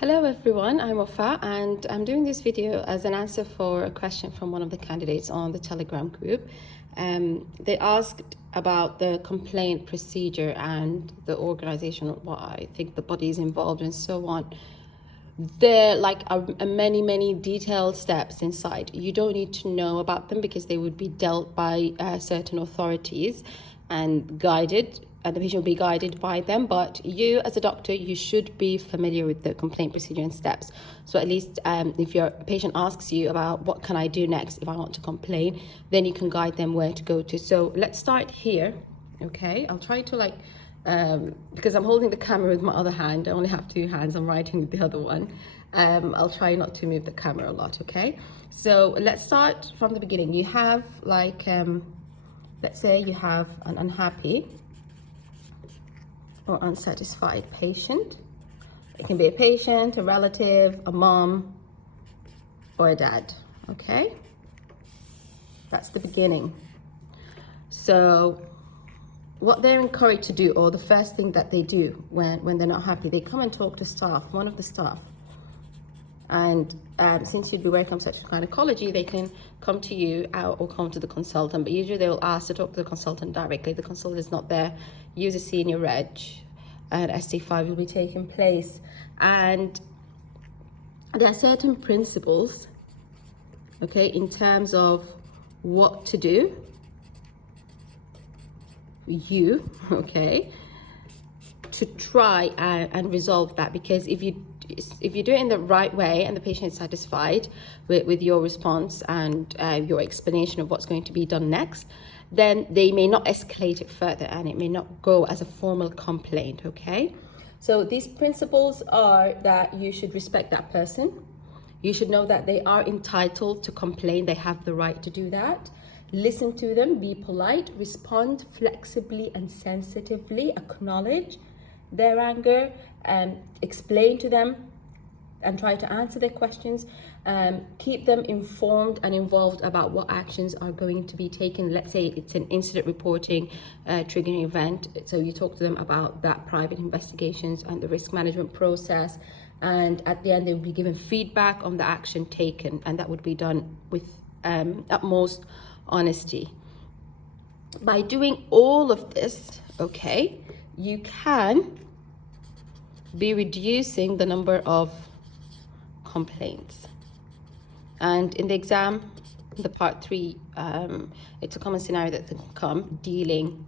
Hello everyone, I'm Wafa and I'm doing this video as an answer for a question from one of the candidates on the Telegram group. They asked about the complaint procedure and the organization, what I think the body is involved and so on. There are many detailed steps inside. You don't need to know about them because they would be dealt by certain authorities and guided, and the patient will be guided by them. But you as a doctor, you should be familiar with the complaint procedure and steps. So at least if your patient asks you about what can I do next if I want to complain, then you can guide them where to go to. So let's start here. Okay, I'll try to because I'm holding the camera with my other hand. I only have two hands. I'm writing with the other one. I'll try not to move the camera a lot. Okay, so let's start from the beginning. You have let's say you have an unhappy or unsatisfied patient. It can be a patient, a relative, a mom, or a dad. Okay, that's the beginning. So what they're encouraged to do, or the first thing that they do when they're not happy, they come and talk to staff, one of the staff. And since you'd be working on sexual gynecology, they can come to you or come to the consultant, but usually they will ask to talk to the consultant directly. The consultant is not there. Use a senior reg and ST5 will be taking place. And there are certain principles, okay, in terms of what to do, to try and resolve that. Because if you do it in the right way and the patient is satisfied with your response and your explanation of what's going to be done next, then they may not escalate it further and it may not go as a formal complaint. Okay, so these principles are that you should respect that person. You should know that they are entitled to complain. They have the right to do that. Listen to them, be polite, respond flexibly and sensitively, acknowledge their anger, explain to them and try to answer their questions. Keep them informed and involved about what actions are going to be taken. Let's say it's an incident reporting triggering event. So you talk to them about that, private investigations and the risk management process. And at the end, they will be given feedback on the action taken, and that would be done with utmost honesty. By doing all of this, okay, you can be reducing the number of complaints. And in the exam, the part 3, it's a common scenario that can come dealing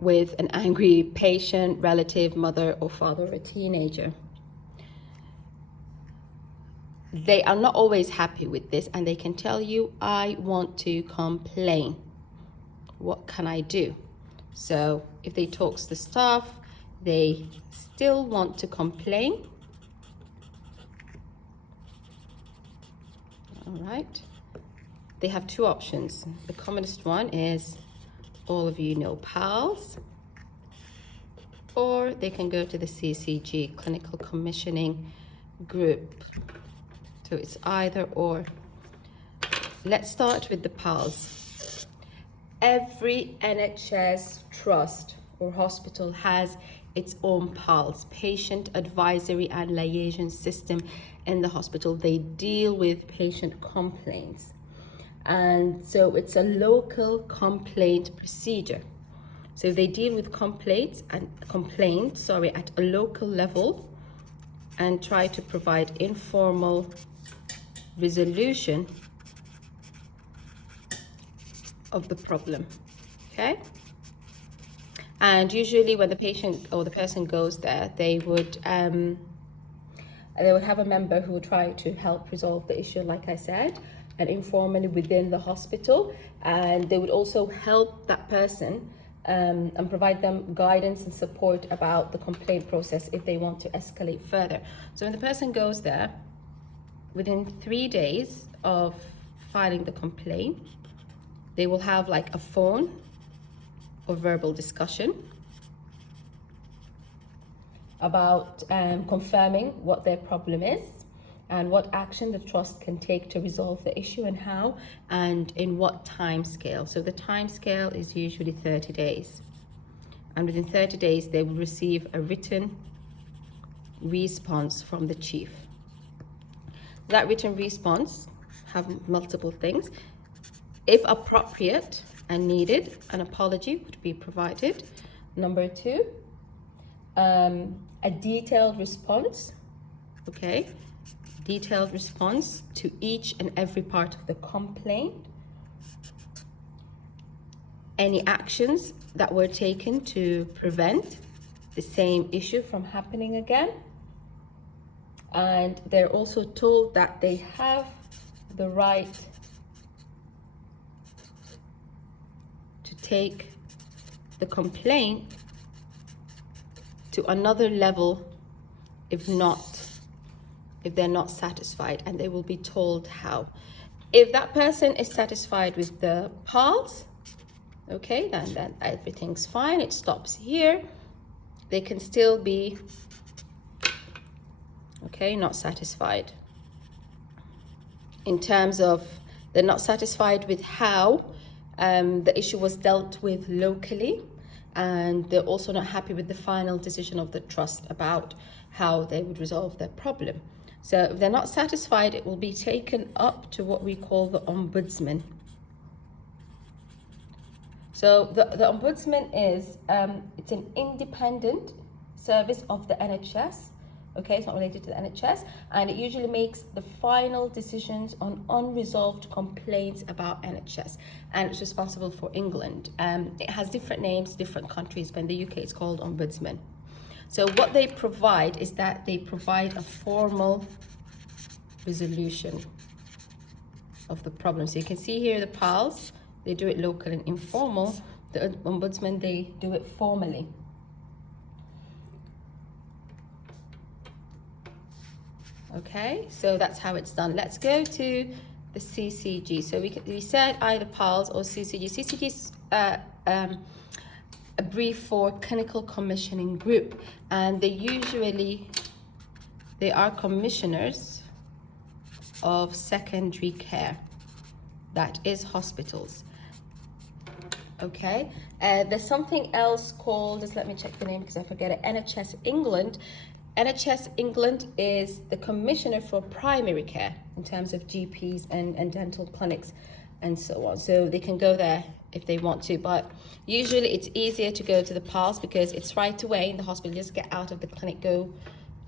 with an angry patient, relative, mother or father, or a teenager. They are not always happy with this and they can tell you, I want to complain. What can I do? So if they talk to the staff, they still want to complain. All right. They have two options. The commonest one is all of you know PALS, or they can go to the CCG, Clinical Commissioning Group. So it's either or. Let's start with the PALS. Every NHS trust or hospital has its own PALS, Patient Advisory and Liaison System in the hospital. They deal with patient complaints. And so it's a local complaint procedure. So they deal with complaints at a local level and try to provide informal resolution of the problem. Okay, and usually when the patient or the person goes there, they would have a member who would try to help resolve the issue, like I said, and informally within the hospital, and they would also help that person and provide them guidance and support about the complaint process if they want to escalate further. So when the person goes there, within 3 days of filing the complaint, they will have like a phone or verbal discussion about confirming what their problem is and what action the trust can take to resolve the issue and how and in what time scale. So the time scale is usually 30 days. And within 30 days, they will receive a written response from the chief. That written response have multiple things. If appropriate and needed, an apology would be provided. Number 2, a detailed response, okay? Detailed response to each and every part of the complaint. Any actions that were taken to prevent the same issue from happening again. And they're also told that they have the right to take the complaint to another level if they're not satisfied, and they will be told how. If that person is satisfied with the PALS, okay, then everything's fine, it stops here. They can still be, okay, not satisfied. In terms of they're not satisfied with how the issue was dealt with locally, and they're also not happy with the final decision of the trust about how they would resolve their problem. So if they're not satisfied, it will be taken up to what we call the Ombudsman. So the Ombudsman is, it's an independent service of the NHS. Okay, it's not related to the NHS, and it usually makes the final decisions on unresolved complaints about NHS, and it's responsible for England. It has different names, different countries, but in the UK it's called Ombudsman. So what they provide is that they provide a formal resolution of the problem. So you can see here the PALS, they do it local and informal. The Ombudsman, they do it formally. Okay, so that's how it's done. Let's go to the CCG. So we said either PALS or CCG. CCG is a brief for Clinical Commissioning Group, and they are commissioners of secondary care, that is hospitals. Okay, there's something else called, just let me check the name because I forget it, NHS England. NHS England is the commissioner for primary care in terms of GPs and dental clinics and so on. So they can go there if they want to, but usually it's easier to go to the PALS because it's right away in the hospital. Just get out of the clinic, go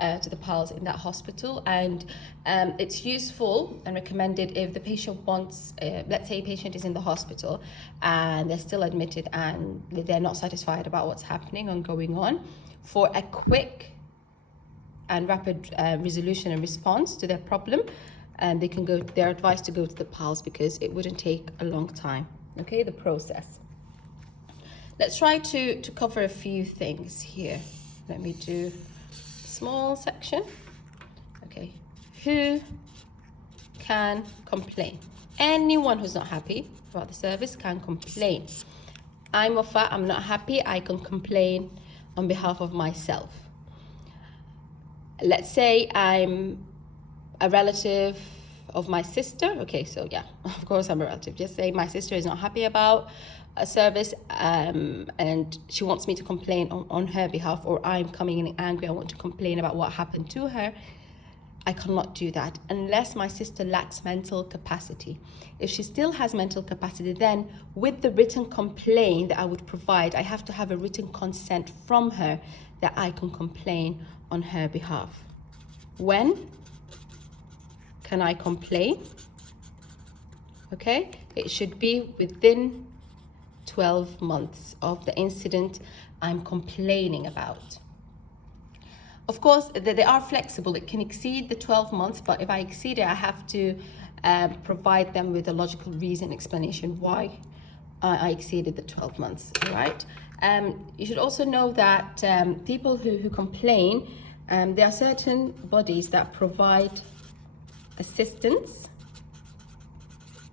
to the PALS in that hospital, and it's useful and recommended if the patient wants, let's say a patient is in the hospital and they're still admitted and they're not satisfied about what's happening and going on, for a quick and rapid resolution and response to their problem, and they're advised to go to the PALS because it wouldn't take a long time, okay, the process. Let's try to cover a few things here. Let me do a small section. Okay, who can complain? Anyone who's not happy about the service can complain. I'm not happy, I can complain on behalf of myself. Let's say I'm a relative of my sister. Okay, so yeah, of course I'm a relative. Just say my sister is not happy about a service and she wants me to complain on her behalf, or I'm coming in angry, I want to complain about what happened to her. I cannot do that unless my sister lacks mental capacity. If she still has mental capacity, then with the written complaint that I would provide, I have to have a written consent from her that I can complain on her behalf. When can I complain? Okay, it should be within 12 months of the incident I'm complaining about. Of course, they are flexible. It can exceed the 12 months, but if I exceed it, I have to provide them with a logical reason, explanation why I exceeded the 12 months, right? You should also know that people who complain, there are certain bodies that provide assistance,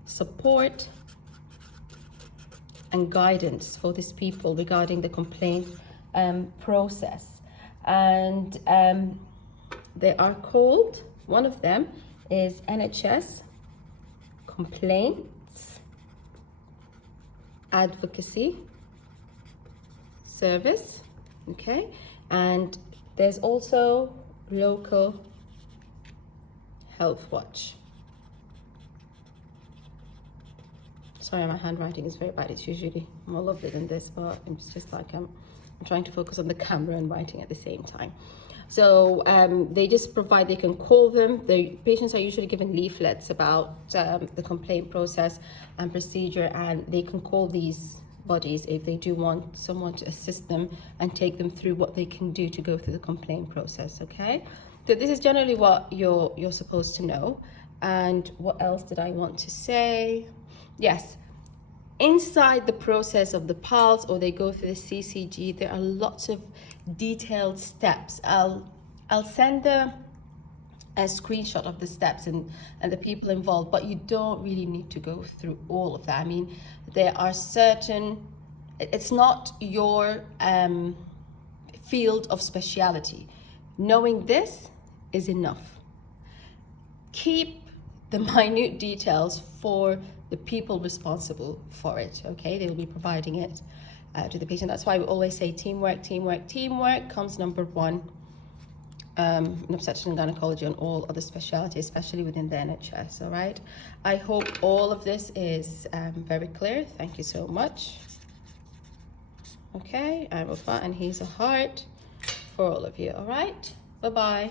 support, and guidance for these people regarding the complaint process. And they are called, one of them is NHS Complaints Advocacy Service, okay? And there's also local health watch. Sorry, my handwriting is very bad. It's usually more lovely than this, but it's just like I'm trying to focus on the camera and writing at the same time. So they just provide, they can call them. The patients are usually given leaflets about the complaint process and procedure, and they can call these bodies if they do want someone to assist them and take them through what they can do to go through the complaint process, okay? So this is generally what you're supposed to know. And what else did I want to say? Yes, inside the process of the PALS, or they go through the CCG, there are lots of detailed steps. I'll send a screenshot of the steps and the people involved, but you don't really need to go through all of that. I mean, there are certain, it's not your field of speciality. Knowing this is enough. Keep the minute details for the people responsible for it, okay? They will be providing it to the patient. That's why we always say teamwork, teamwork, teamwork comes number one in obstetrics and gynecology and all other specialties, especially within the NHS, all right? I hope all of this is very clear. Thank you so much. Okay, I'm Wafa, and here's a heart for all of you, all right? Bye-bye.